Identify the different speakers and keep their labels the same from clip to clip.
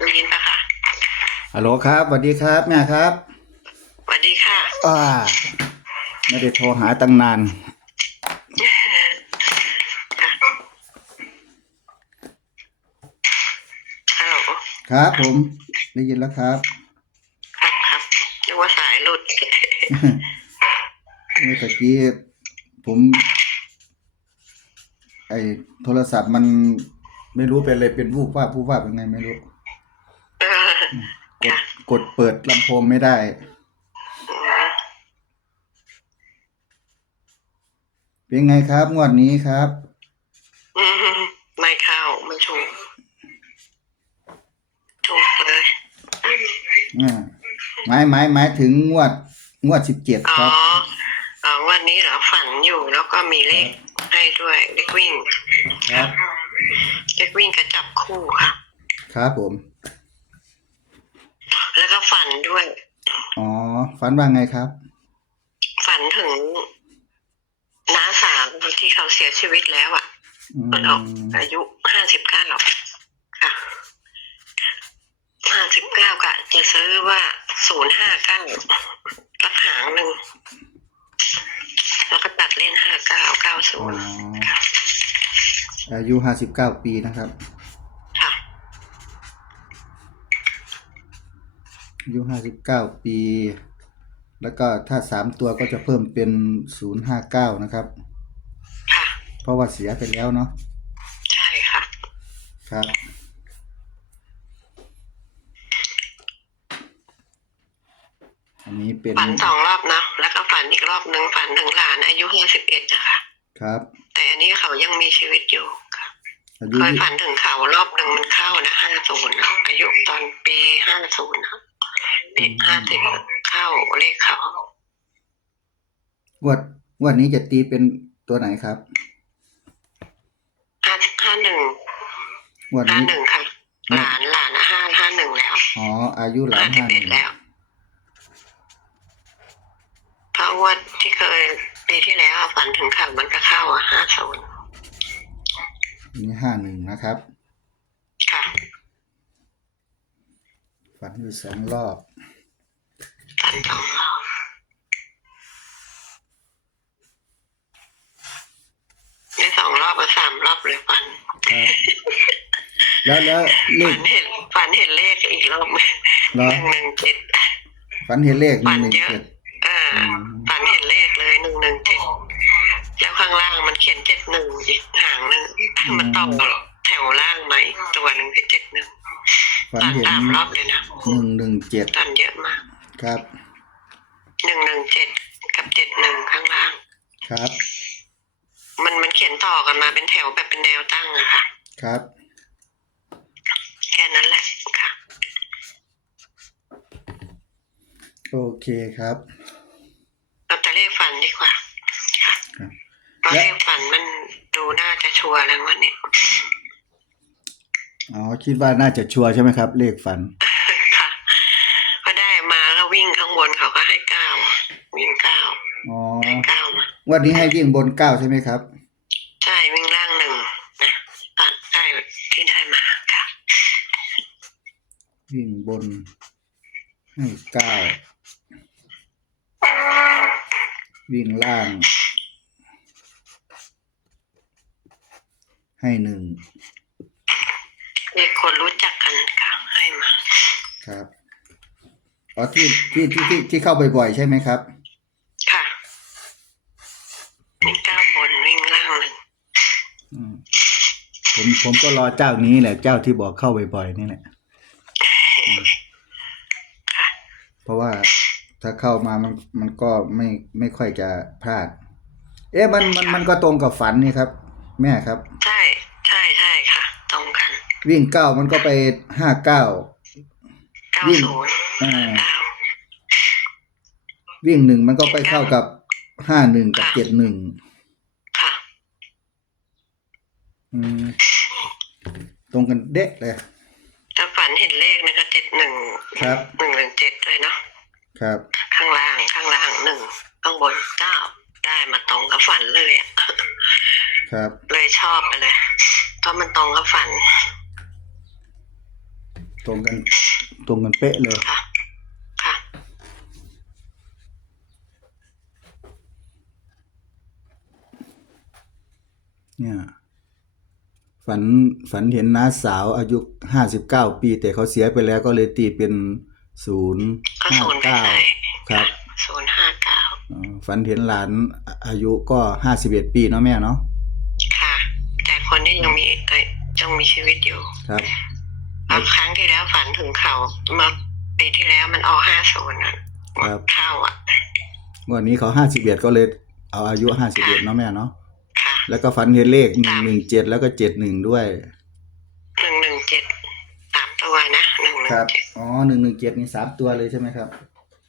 Speaker 1: ได้ยินปะคะ
Speaker 2: ฮัลโหลครับสวัสดีครับแม่ครับ
Speaker 1: สวัสดีค่ะ
Speaker 2: อ่าไม่ได้โทรหาตั้งนาน
Speaker 1: ฮัลโหล
Speaker 2: ครับผม ได้ยินแล้วครับ
Speaker 1: ครับครับนึกว่าสายหลุด
Speaker 2: เมื่อตะกี้ผม ไอโทรศัพท์มันไม่รู้เป็นอะไรเป็นวูบว่าบวูบว่าบยังไงไม่รู้
Speaker 1: เออ ก
Speaker 2: ดกดเปิดลำโพงไม่ได้ เป็นไงครับ งวดนี้ครับ
Speaker 1: อืมไม่เข้าไม่ถูกถูกเลย
Speaker 2: อ่าหมายหมายหมายถึงงวด งวดสิบเจ็ด
Speaker 1: อ๋อ
Speaker 2: ครับ
Speaker 1: อ๋อวันนี้เหรอฝันอยู่แล้วก็มีเลขให้ด้วยเลขวิ่ง
Speaker 2: ครับ
Speaker 1: เลขวิ่งกระจับคู่ค่ะ
Speaker 2: ครับผม
Speaker 1: แล้วก็ฝันด้วย
Speaker 2: อ๋อ ฝันว่าไงครับ
Speaker 1: ฝันถึงน้าสาวที่เขาเสียชีวิตแล้วอะ
Speaker 2: อื
Speaker 1: มันออก
Speaker 2: ม
Speaker 1: อายุห้าสิบเก้าค่ะห้าสิบเก้ากะจะซื้อว่าศูนย์ห้าเก้าลักหางหนึ่งแล้วก็ตัดเล่นห้าเก้าเก้าศู
Speaker 2: อ๋อ
Speaker 1: นย์ค่ะ
Speaker 2: อายุห้าสิบเก้าปีนะครับ
Speaker 1: ค่ะ
Speaker 2: อายุห้าสิบเก้าปี แล้วก็ถ้าสามตัวก็จะเพิ่มเป็นศูนย์ห้าเก้านะครับ
Speaker 1: ค่ะ
Speaker 2: เพราะว่าเสียไปแล้วเนาะ
Speaker 1: ใช่ค่ะ
Speaker 2: ครับ อันนี้เป็น
Speaker 1: ฝันสองรอบเนาะแล้วก็ฝันอีกรอบหนึ่งฝันถึงหลานอายุห้าสิบเอ็ดนะคะ
Speaker 2: ครับ
Speaker 1: แต่อันนี้เขายังมีชีวิตอยู่ค่ะ
Speaker 2: อายุ
Speaker 1: เคยฝันถึงเขารอบหนึ่งมันเข้านะห้าศูนย์อายุตอนปีห้าศูนย์นะปีห้าสิบ เข้าเลขเขา
Speaker 2: งวดงวดนี้จะตีเป็นตัวไหนครับ
Speaker 1: ห้าห้าหนึ่ง
Speaker 2: งวด
Speaker 1: ห้า
Speaker 2: นี้
Speaker 1: หนึ่งค่ะ หลานหลานห้าห้าหนึ่งแล้ว
Speaker 2: อ๋ออายุหลา
Speaker 1: ห้านสิบ
Speaker 2: ห้าห
Speaker 1: เอ็ด
Speaker 2: นึ่ง
Speaker 1: แล้วเพราะว่าที่เคยปีที่แล้วอะฝันถึงเขามันก็เข้าอะห้าศูนย์
Speaker 2: อันนี้ห้าหนึ่งนะครับ
Speaker 1: ค่ะ
Speaker 2: ฝันอยู่สองรอบ
Speaker 1: ฝันสองรอบในสองรอบกับสามรอบเลยฝัน
Speaker 2: ครับแล้วแล้วเล
Speaker 1: ฝั
Speaker 2: ข
Speaker 1: นเห็นฝันเห็นเลขอีกรอบหนึ่ง
Speaker 2: เหรอ
Speaker 1: หนึ่งเจ็ด
Speaker 2: ฝันเห็นเลขห
Speaker 1: ฝั
Speaker 2: นึ่ง
Speaker 1: น
Speaker 2: หนึ่ง
Speaker 1: เยอะ
Speaker 2: เจ็ด
Speaker 1: อ่า
Speaker 2: อืม
Speaker 1: ฝันเห็นเลขเลยหนึ่งหนึ่งเจ็ดแล้วข้างล่างมันเขียนเจ็ดหนึ่งอีกหางหนึ่งมันต่อแถวล่างไหมตัวหนึ่งคือเจ็ดหนึ่ง
Speaker 2: ฝัน
Speaker 1: ฝัน
Speaker 2: เห็น
Speaker 1: สามรอบเลยนะ
Speaker 2: หนึ่งหนึ่งเจ็ด
Speaker 1: ฝันเยอะมาก
Speaker 2: ครับ
Speaker 1: หนึ่งหนึ่งเจ็ดกับเจ็ดหนึ่งข้างล่าง
Speaker 2: ครับ
Speaker 1: มันมันเขียนต่อกันมาเป็นแถวแบบเป็นแนวตั้งอะค่ะ
Speaker 2: ครับ
Speaker 1: แค่นั้นแหละค่ะ
Speaker 2: โอเคครับ
Speaker 1: เราจะเลขฝันดีกว่า ค่ะ
Speaker 2: ครับ
Speaker 1: เพราะเลขฝันมันดูน่าจะชัวร์แล้ววันนี้
Speaker 2: อ๋อคิดว่าน่าจะชัวร์ใช่ไหมครับ เลขฝัน
Speaker 1: ค่ะก็ได้มาแล้ววิ่งข้างบนเขาก็ให้เก้าวิ่งเก้า
Speaker 2: อ๋อ
Speaker 1: ให้เก้ามา
Speaker 2: วันนี้ให้วิ่งบนเก้าใช่ไหมครับ
Speaker 1: ใช่วิ่งล่างหนึ่งนะฝันได้ที่ได้มาค่ะ
Speaker 2: วิ่งบนให้เก้าวิ่งล่าง ให้หนึ่ง
Speaker 1: มีคนรู้จักกันค่ะให้มา
Speaker 2: ครับ อ๋อที่ที่ที่ที่ที่เข้าบ่อยๆใช่ไหมครับ
Speaker 1: ค่ะวิ่งเก้าบนวิ่งล่างหนึ่ง
Speaker 2: อืม ผมผมก็รอเจ้านี้แหละ เจ้าที่บอกเข้าบ่อยๆนี่แหละอืม
Speaker 1: ค่ะ
Speaker 2: เพราะว่าถ้าเข้ามามันมันก็ไม่ไม่ค่อยจะพลาด เอ๊ะมันมันมันก็ตรงกับฝันนี่ครับ แม่ครับ
Speaker 1: ใช่ใช่ใช่ค่ะ ตรงกัน
Speaker 2: วิ่งเก้ามันก็ไปห้าเก้า
Speaker 1: เก้า
Speaker 2: วิ่ง
Speaker 1: ศูนย์
Speaker 2: อ่า
Speaker 1: เก้า
Speaker 2: วิ่งหนึ่งมันก็ไปเข้ากับห้าหนึ่งกับเจ็ดหนึ่ง
Speaker 1: ค่ะ
Speaker 2: อืมตรงกันเด็กเลย
Speaker 1: ถ้าฝันเห็นเลขนะก็เจ็ดหนึ่ง
Speaker 2: ครับ
Speaker 1: หนึ่งหนึ่งเจ็ดด้วยเนาะ
Speaker 2: ครับ
Speaker 1: ข้างล่างข้างล่างหนึ่งข้างบนเก้าได้มาตรงกับฝันเลยอะ
Speaker 2: ครับ
Speaker 1: เลยชอบไปเลยเพราะมันตรงกับฝัน
Speaker 2: ตรงกัน ตรงกันเป๊ะเลย
Speaker 1: ค่ะ ค่ะ
Speaker 2: เนี่ย ฝันฝันเห็นน้าสาวอายุห้าสิบเก้าปี แต่เขาเสียไปแล้วก็เลยตีเป็นศูนย์
Speaker 1: ก็
Speaker 2: ห้า
Speaker 1: ศูนย์ไป
Speaker 2: เก้า
Speaker 1: เลย
Speaker 2: ครับ
Speaker 1: ศูนย์ห้าเก้า
Speaker 2: อ๋อฝันเห็นหลานอายุก็ห้าสิบเอ็ดปีเนาะแม่เนาะ
Speaker 1: ค่ะ แต่คนที่ยังมีเอ้ยยังมีชีวิตอยู่
Speaker 2: ครับ
Speaker 1: บางครั้งที่แล้วฝันถึงเขาเมื่อปีที่แล้วมันออกห้าศูนย์อะ
Speaker 2: ครับ
Speaker 1: เข้าอะ
Speaker 2: วันนี้เขาห้าสิบเอ็ดก็เลยเอาอายุห้าสิบเอ็ดเนาะแม่เนาะ
Speaker 1: ค่ะ
Speaker 2: แล้วก็ฝันเห็นเลขหนึ่งหนึ่งเจ็ดแล้วก็เจ็ดหนึ่งด้วย
Speaker 1: หนึ่งหนึ่งเจ็ดสามตัวนะหนึ่งหนึ่
Speaker 2: ค
Speaker 1: ง
Speaker 2: รับ
Speaker 1: เจ็ด
Speaker 2: อ๋อหนึ่งหนึ่งเจ็ดนี่สามตัวเลยใช่ไหมครับ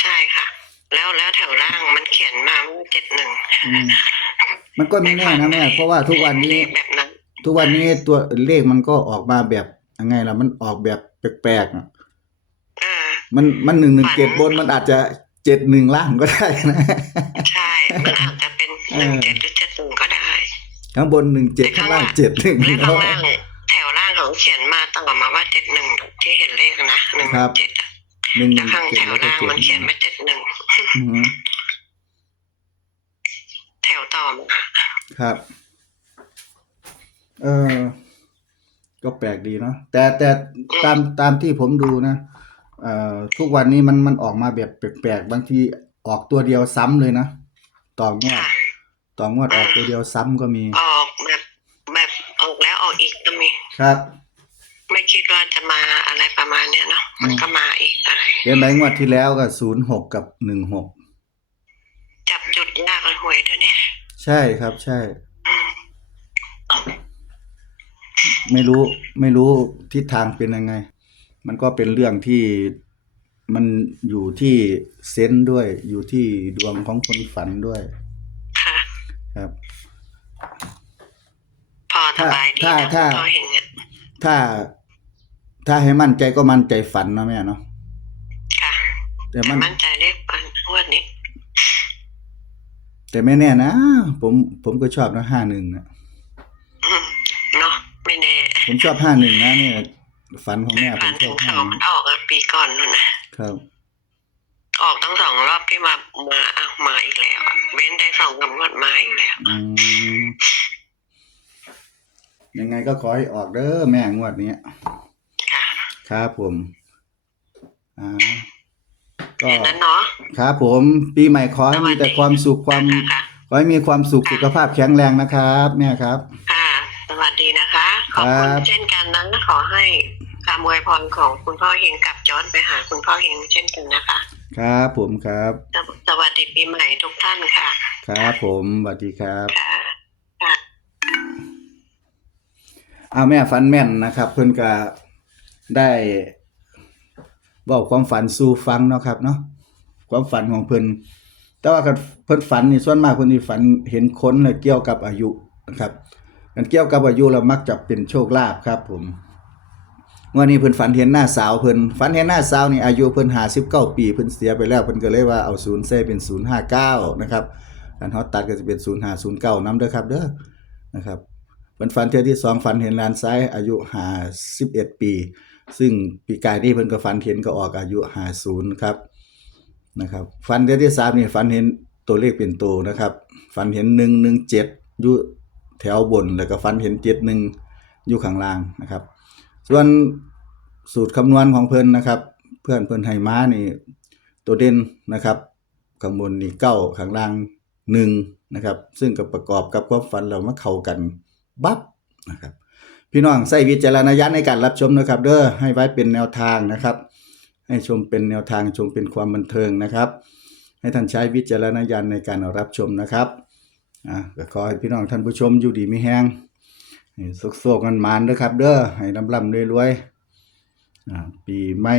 Speaker 1: ใช่ค่ะ แล้วแล้วแถวล่างมันเขียนมาว่าเจ็ดหนึ่ง
Speaker 2: อืมมันก็ไม่แน่นะแม่เพราะว่าทุกวันนี้
Speaker 1: แบบนั้น
Speaker 2: ทุกวันนี้ตัวเลขมันก็ออกมาแบบยังไงล่ะมันออกแบบแปลกๆอะ
Speaker 1: อ่า
Speaker 2: มันมันหนึ่งหนึ่งเจ็ดบนมันอาจจะเจ็ดหนึ่งล่างก็ได้นะ
Speaker 1: ใช่ มันอาจจะเป็น
Speaker 2: เอ
Speaker 1: หนึ่ง
Speaker 2: อ
Speaker 1: เจ็ดหรือเจ็ดหนึ่งก็ได้
Speaker 2: ข้างบนหนึ่งเจ็ดข้างล่างเจ็ดหนึ่ง
Speaker 1: และข้างล่างแถวล่างเขาเขียนมาต่อมาว่าเจ็ดหนึ่งที่เห็นเลขนะหนึ่งเจ็ด
Speaker 2: หนึ่งห
Speaker 1: แล้
Speaker 2: นึ่
Speaker 1: ว
Speaker 2: ง
Speaker 1: ข้าง
Speaker 2: เจ็
Speaker 1: แถ
Speaker 2: ด
Speaker 1: ว
Speaker 2: แล้วก็
Speaker 1: ล่าง
Speaker 2: เจ็ด
Speaker 1: มันเขียนมาเจ็ดหนึ่ง
Speaker 2: อือฮึ
Speaker 1: แถวต่อมา
Speaker 2: ครับ เออก็แปลกดีเนาะแต่แต่ตามตามที่ผมดูนะเอ่อทุกวันนี้มันมันออกมาแบบแปลกๆบางทีออกตัวเดียวซ้ำเลยนะต่องวด
Speaker 1: ค่ะ
Speaker 2: ต่องวดออกตัวเดียวซ้ำก็มี
Speaker 1: ออกแบบแบบออกแล้วออกอีกก็มี
Speaker 2: ครับ
Speaker 1: ไม่คิดว่าจะมาอะไรประมาณเนี้ยเนาะมันก็มาอีกอะไร
Speaker 2: เดือนไหนงวดที่แล้วก็ศูนย์หกกับหนึ่งหก
Speaker 1: จับจุดยากเลยหวยเดี๋ยวนี้
Speaker 2: ใช่ครับ ใช่
Speaker 1: อืม
Speaker 2: ไม่รู้ไม่รู้ทิศทางเป็นยังไง มันก็เป็นเรื่องที่มันอยู่ที่เซนส์ด้วย อยู่ที่ดวงของคนฝันด้วย
Speaker 1: ค่ะ
Speaker 2: ครับ
Speaker 1: พอสบายดี
Speaker 2: ถ้า
Speaker 1: นะ
Speaker 2: ถ้า
Speaker 1: พอเห็นเนี่ย
Speaker 2: ถ้า ถ้าให้มั่นใจก็มั่นใจฝันนะแม่เนาะ
Speaker 1: ค่ะ
Speaker 2: แต่
Speaker 1: แต่
Speaker 2: มัน
Speaker 1: มั่นใจเลขปันงวดนี้
Speaker 2: แต่ไม่แน่นะ ผมผมก็ชอบนะห้าหนึ่งนะ
Speaker 1: อืมเนาะไม่แน่
Speaker 2: ผมชอบห้าหนึ่งนะเนี่ยฝันของแม่ผ
Speaker 1: ฝั
Speaker 2: ม
Speaker 1: น
Speaker 2: ช
Speaker 1: ถึ
Speaker 2: อบ
Speaker 1: ง
Speaker 2: ห้า
Speaker 1: เขา
Speaker 2: หนึ่
Speaker 1: มัน
Speaker 2: ง
Speaker 1: ออกอะปีก่อนนู่นนะครับ ออกทั้งสองรอบที่มา ก็
Speaker 2: ขอให้ออกเด้อแม่งวดนี้
Speaker 1: ค่ะ
Speaker 2: ครับผมอ่าก็
Speaker 1: แค่นั้นเนาะ
Speaker 2: ครับผมปีใหม่ขอให้มีแต่ความสุขความ
Speaker 1: ค่ะ
Speaker 2: ขอให้มีความสุขสุขภาพแข็งแรงนะครับ แม่ครับ
Speaker 1: ค่ะสวัสดีนะคะ ขอบคุณ
Speaker 2: ครับ
Speaker 1: เช่นกันนะขอให้คำอวยพรของคุณพ่อเฮงกลับย้อนไปหาคุณพ่อเฮงเช่นกันนะคะ
Speaker 2: ครับผมครับ
Speaker 1: สวสวัสดีปีใหม่ทุกท่านค่ะ
Speaker 2: ครับผมสวัสดีครับ อาแม่ฝันแม่นนะครับ เพิ่นก็ได้บอกความฝันสู่ฟังเนาะครับเนาะความฝันของเพิ่นแต่ว่าเพิ่นฝันนี่ส่วนมากเพิ่นสิฝันเห็นคนน่ะเกี่ยวกับอายุนะครับกันเกี่ยวกับอายุแล้วมักจะเป็นโชคลาภครับ ผมวันนี้เพิ่นฝันเห็นหน้าสาวเพิ่นฝันเห็นหน้าสาวนี่อายุเพิ่น59ปีเพิ่นเสียไปแล้วเพิ่นก็เลยว่าเอา0ใส่เป็น059นะครับคันเฮาตัดก็จะเป็น0509นย์เก้านำเด้อครับเด้อนะครับ พิ่นฝันเทื่อที่สองฝันเห็นหลานซ้ายอายุ51ปี ซึ่งปีกายนี่เพิ่นก็ฝันเห็นก็ออกอายุ50ครับนะครับฝันเทื่อที่สามนี่ฝันเห็นตัวเลขเป็นโตนะครับฝันเห็น117อยู่แถวบนแล้วก็ฝันเห็น71อยู่ข้างล่างนะครับ ส่วนสูตรคำนวณของเพิ่นนะครับ เพื่อนเพิ่นให้มานี่ตัวเด่นนะครับข้างบนนี่เก้าข้างล่างหนึ่งนะครับ ซึ่งก็ประกอบกับความฝันเรามาเข้ากัน บับนะครับพี่น้องใส่วิจารณญาณในการรับชมนะครับ เด้อให้ไว้เป็นแนวทางนะครับ ให้ชมเป็นแนวทางชมเป็นความบันเทิงนะครับ ให้ท่านใช้วิจารณญาณในการรับชมนะครับอะก็ขอให้พี่น้องท่านผู้ชมอยู่ดีไมีแห้งสุกๆกันมานๆเด้อครับ เด้อให้ลำลำรวยๆอ่าปีใหม่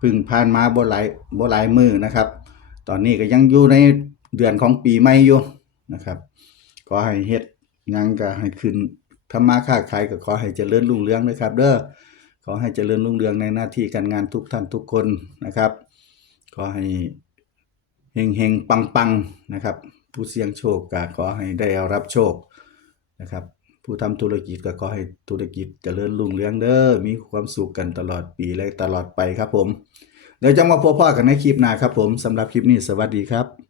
Speaker 2: พึ่งผ่านมาบ่หลายบ่หลายมือนะครับ ตอนนี้ก็ยังอยู่ในเดือนของปีใหม่อยู่นะครับขอให้เฮ็ด ยังก็ให้ขึ้นทำมาค้าขายก็ขอให้เจริญรุ่งเรืองนะครับ เด้อขอให้เจริญรุ่งเรืองในหน้าที่การงานทุกท่านทุกคนนะครับ ขอให้เฮงเฮงปังปังนะครับ ผู้เสี่ยงโชคก็ขอให้ได้รับโชคนะครับ ผู้ทำธุรกิจก็ขอให้ธุรกิจเจริญรุ่งเรืองเด้อมีความสุขกันตลอดปีและตลอดไปครับผมเดี๋ยวจะมาพบพ่อกันในคลิปหน้าครับผมสำหรับคลิปนี้สวัสดีครับ